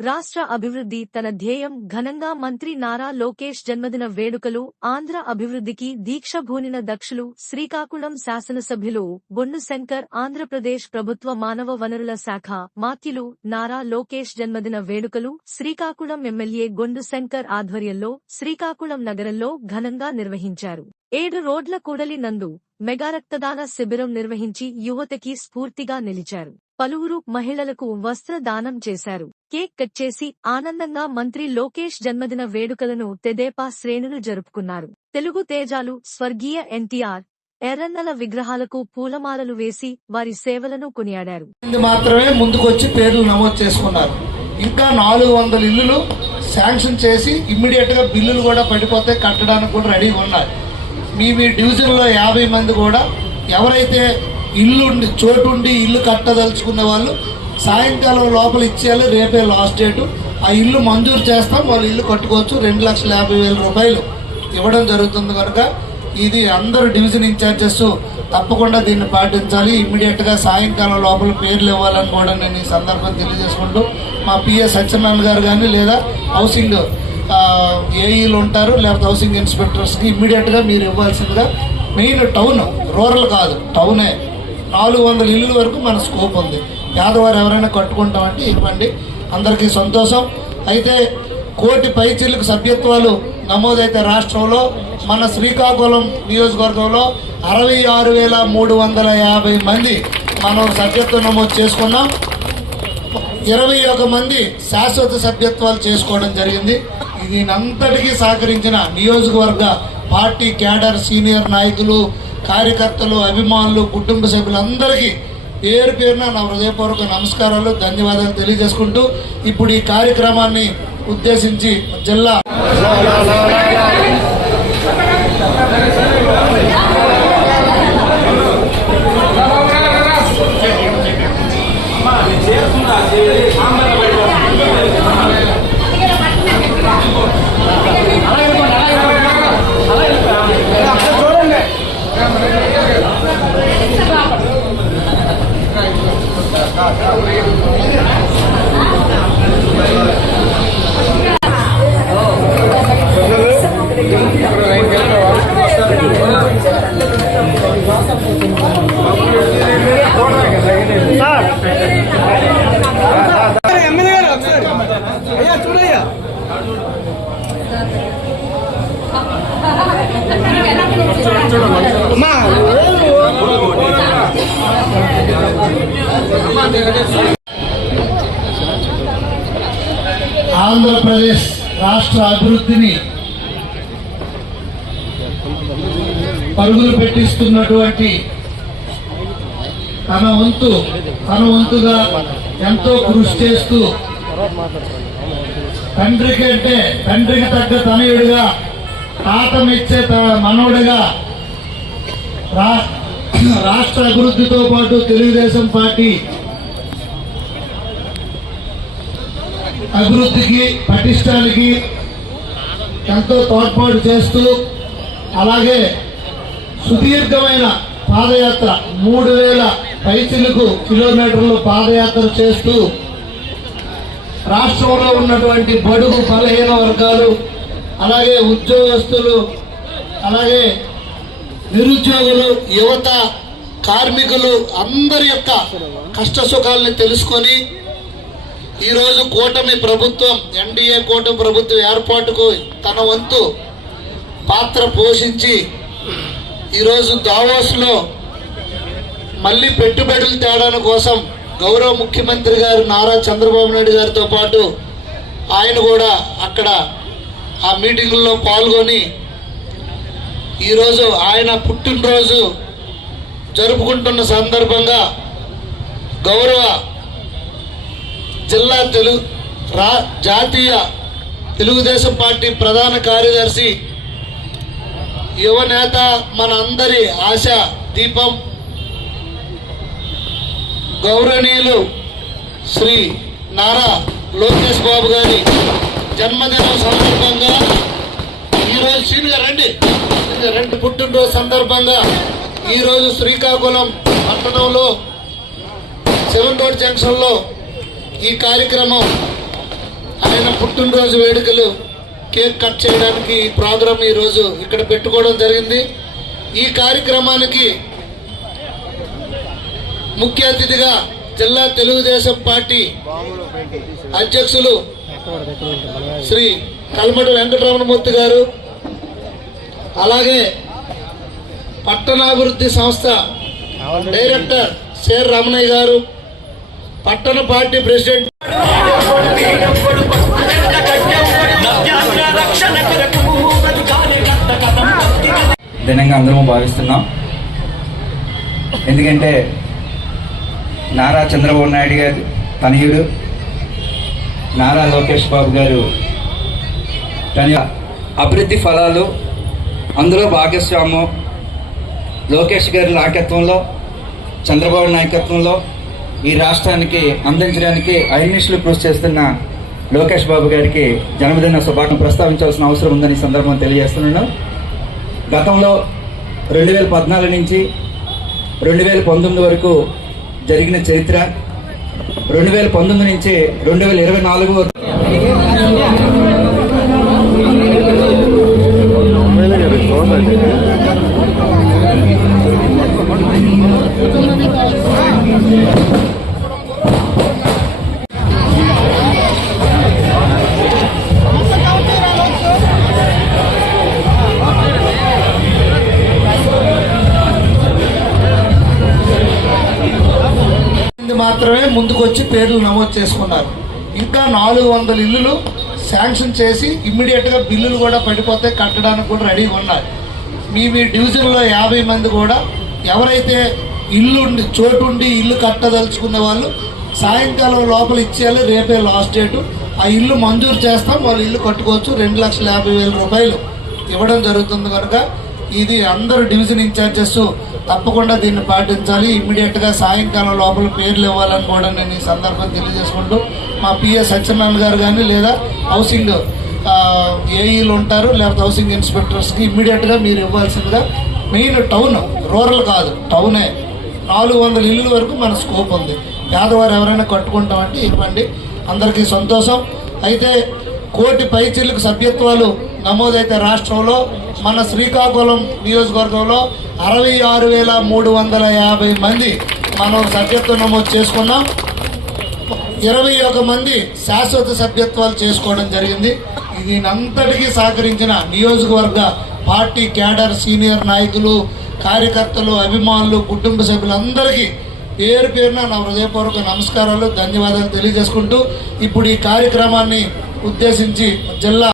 రాష్ట్ర అభివృద్ధి తన ధ్యేయం ఘనంగా మంత్రి నారా లోకేష్ జన్మదిన వేడుకలు ఆంధ్ర అభివృద్ధికి దీక్షభూనిన దక్షులు శ్రీకాకుళం శాసనసభ్యులు బొన్ను శంకర్ ఆంధ్రప్రదేశ్ ప్రభుత్వ మానవ వనరుల శాఖ మాత్యులు నారా లోకేష్ జన్మదిన వేడుకలు శ్రీకాకుళం ఎమ్మెల్యే గొండు శంకర్ ఆధ్వర్యంలో శ్రీకాకుళం నగరంలో ఘనంగా నిర్వహించారు. ఏడు రోడ్ల కూడలి నందు మెగా రక్తదాన శిబిరం నిర్వహించి యువతకి స్ఫూర్తిగా నిలిచారు. పలువురు మహిళలకు వస్త్ర దానం చేశారు. కేక్ కట్ చేసి ఆనందంగా మంత్రి లోకేష్ జన్మదిన వేడుకలను తెదేపా శ్రేణులు జరుపుకున్నారు. తెలుగు తేజాలు స్వర్గీయ ఎన్టీఆర్ ఎర్రన్నల విగ్రహాలకు పూలమాలలు వేసి వారి సేవలను కొనియాడారు. మాత్రమే ముందుకొచ్చి పేర్లు నమోదు చేసుకున్నారు. ఇంకా నాలుగు వందల ఇల్లులు శాంక్షన్ చేసి ఇమ్మీడియట్గా బిల్లులు కూడా పడిపోతే కట్టడానికి కూడా రెడీగా ఉన్నారు. మీ మీ డివిజన్లో యాభై మంది కూడా ఎవరైతే ఇల్లుండి చోటుండి చోటు ఉండి ఇల్లు కట్టదలుచుకున్న వాళ్ళు సాయంకాలం లోపల ఇచ్చేయాలి రేపే లాస్ట్ డేటు. ఆ ఇల్లు మంజూరు చేస్తాం వాళ్ళు ఇల్లు కట్టుకోవచ్చు. రెండు లక్షల యాభై వేల రూపాయలు ఇవ్వడం జరుగుతుంది కనుక ఇది అందరూ డివిజన్ ఇన్ఛార్జెస్ తప్పకుండా దీన్ని పాటించాలి. ఇమ్మీడియట్గా సాయంకాలం లోపల పేర్లు ఇవ్వాలని కూడా నేను ఈ సందర్భం తెలియజేసుకుంటూ మా పిఎస్ సత్యనారాయణ గారు కానీ లేదా హౌసింగ్ ఏఈలు ఉంటారు లేకపోతే హౌసింగ్ ఇన్స్పెక్టర్స్కి ఇమ్మీడియట్గా మీరు ఇవ్వాల్సిందిగా మెయిన్ టౌన్ రూరల్ కాదు టౌనే. నాలుగు వందల ఇల్లుల వరకు మన స్కోప్ ఉంది. పేదవారు ఎవరైనా కట్టుకుంటామంటే ఇవ్వండి. అందరికీ సంతోషం. అయితే కోటి పైచిల్లకు సభ్యత్వాలు నమోదైతే రాష్ట్రంలో మన శ్రీకాకుళం నియోజకవర్గంలో అరవై ఆరు వేల మూడు వందల యాభై మంది మనం సభ్యత్వం నమోదు చేసుకున్నాం. ఇరవై ఒక మంది శాశ్వత సభ్యత్వాలు చేసుకోవడం జరిగింది. దీనంతటికీ సహకరించిన నియోజకవర్గ పార్టీ క్యాడర్ సీనియర్ నాయకులు కార్యకర్తలు అభిమానులు కుటుంబ సభ్యులందరికీ పేరు పేరున నా హృదయపూర్వక నమస్కారాలు ధన్యవాదాలు తెలియజేసుకుంటూ ఇప్పుడు ఈ కార్యక్రమాన్ని ఉద్దేశించి జిల్లా రాష్ట్ర పరుగులు పెట్టిస్తున్నటువంటి తన వంతు తన వంతుగా ఎంతో కృషి చేస్తూ తండ్రికి అంటే తండ్రికి తగ్గ తనయుడిగా తాత మనవుడిగా రాష్ట్ర అభివృద్ధితో పాటు తెలుగుదేశం పార్టీ అభివృద్ధికి పటిష్టానికి ఎంతో తోడ్పాటు చేస్తూ అలాగే సుదీర్ఘమైన పాదయాత్ర మూడు వేల పైచిలకు కిలోమీటర్లు పాదయాత్ర చేస్తూ రాష్ట్రంలో ఉన్నటువంటి బడుగు బలహీన వర్గాలు అలాగే ఉద్యోగస్తులు అలాగే నిరుద్యోగులు యువత కార్మికులు అందరి యొక్క కష్ట సుఖాలని తెలుసుకొని ఈరోజు కూటమి ప్రభుత్వం ఎన్డీఏ కూటమి ప్రభుత్వం ఏర్పాటుకు తన వంతు పాత్ర పోషించి ఈరోజు దావోస్లో మళ్ళీ పెట్టుబడులు తేడాని కోసం గౌరవ ముఖ్యమంత్రి గారు నారా చంద్రబాబు నాయుడు గారితో పాటు ఆయన కూడా అక్కడ ఆ మీటింగుల్లో పాల్గొని ఈరోజు ఆయన పుట్టినరోజు జరుపుకుంటున్న సందర్భంగా గౌరవ జిల్లా తెలుగు రా జాతీయ తెలుగుదేశం పార్టీ ప్రధాన కార్యదర్శి యువ నేత మన అందరి ఆశ దీపం గౌరవనీయులు శ్రీ నారా లోకేష్ బాబు గారి జన్మదినం సందర్భంగా ఈరోజు సీనియర్ రండి. రెండు పుట్టినరోజు సందర్భంగా ఈరోజు శ్రీకాకుళం పట్టణంలో సెవెన్ రోడ్ జంక్షన్లో ఈ కార్యక్రమం ఆయన పుట్టినరోజు వేడుకలు కేక్ కట్ చేయడానికి ఈ ప్రోగ్రాం ఈరోజు ఇక్కడ పెట్టుకోవడం జరిగింది. ఈ కార్యక్రమానికి ముఖ్య అతిథిగా జిల్లా తెలుగుదేశం పార్టీ అధ్యక్షులు శ్రీ కల్మటి వెంకటరమణమూర్తి గారు అలాగే పట్టణాభివృద్ధి సంస్థ డైరెక్టర్ సేర్ రమణయ్య గారు పట్టణ పార్టీ ప్రెసిడెంట్. దినంగా అందరము భావిస్తున్నాం. ఎందుకంటే నారా చంద్రబాబు నాయుడు గారు తనయుడు నారా లోకేష్ బాబు గారు తన అభివృద్ధి ఫలాలు అందులో భాగస్వాము లోకేష్ గారి నాయకత్వంలో చంద్రబాబు నాయకత్వంలో ఈ రాష్ట్రానికి అందించడానికి అహిర్నిశలు కృషి చేస్తున్న లోకేష్ బాబు గారికి జన్మదిన శుభాకాంక్షలు ప్రస్తావించాల్సిన అవసరం ఉందని సందర్భం తెలియజేస్తున్నాను. గతంలో రెండు వేల పద్నాలుగు నుంచి రెండు వేల పంతొమ్మిది వరకు జరిగిన చరిత్ర రెండు వేల పంతొమ్మిది నుంచి రెండు వేల ఇరవై నాలుగు వరకు మాత్రమే ముందుకొచ్చి పేర్లు నమోదు చేసుకున్నారు. ఇంకా నాలుగు వందల ఇల్లులు శాంక్షన్ చేసి ఇమ్మీడియట్గా బిల్లులు కూడా పడిపోతే కట్టడానికి కూడా రెడీగా ఉన్నారు. మీ మీ డివిజన్లో యాభై మంది కూడా ఎవరైతే ఇల్లు ఉండి చోటు ఉండి ఇల్లు కట్టదలుచుకునే వాళ్ళు సాయంకాలం లోపల ఇచ్చేయాలి రేపే లాస్ట్ డేటు. ఆ ఇల్లు మంజూరు చేస్తాం వాళ్ళు ఇల్లు కట్టుకోవచ్చు. రెండు లక్షల యాభై వేల రూపాయలు ఇవ్వడం జరుగుతుంది కనుక ఇది అందరు డివిజన్ ఇన్ఛార్జెస్ తప్పకుండా దీన్ని పాటించాలి. ఇమ్మీడియట్గా సాయంకాలం లోపల పేర్లు ఇవ్వాలని కూడా నేను ఈ సందర్భం తెలియజేసుకుంటూ మా పిఎస్ సత్యనారాయణ గారు కానీ లేదా హౌసింగ్ ఏఈలు ఉంటారు లేకపోతే హౌసింగ్ ఇన్స్పెక్టర్స్కి ఇమ్మీడియట్గా మీరు ఇవ్వాల్సిందిగా మెయిన్ టౌన్ రూరల్ కాదు టౌనే. నాలుగు వందల ఇల్లు వరకు మన స్కోప్ ఉంది. పేదవారు ఎవరైనా కట్టుకుంటామంటే ఇవ్వండి. అందరికీ సంతోషం. అయితే కోటి పైచీలకు సభ్యత్వాలు నమోదైతే రాష్ట్రంలో మన శ్రీకాకుళం నియోజకవర్గంలో అరవై ఆరు వేల మూడు వందల యాభై మంది మనం సభ్యత్వం నమోదు చేసుకున్నాం. ఇరవై ఒక మంది శాశ్వత సభ్యత్వాలు చేసుకోవడం జరిగింది. దీనంతటికీ సహకరించిన నియోజకవర్గ పార్టీ క్యాడర్ సీనియర్ నాయకులు కార్యకర్తలు అభిమానులు కుటుంబ సభ్యులందరికీ పేరు పేరున నా హృదయపూర్వక నమస్కారాలు ధన్యవాదాలు తెలియజేసుకుంటూ ఇప్పుడు ఈ కార్యక్రమాన్ని ఉద్దేశించి జిల్లా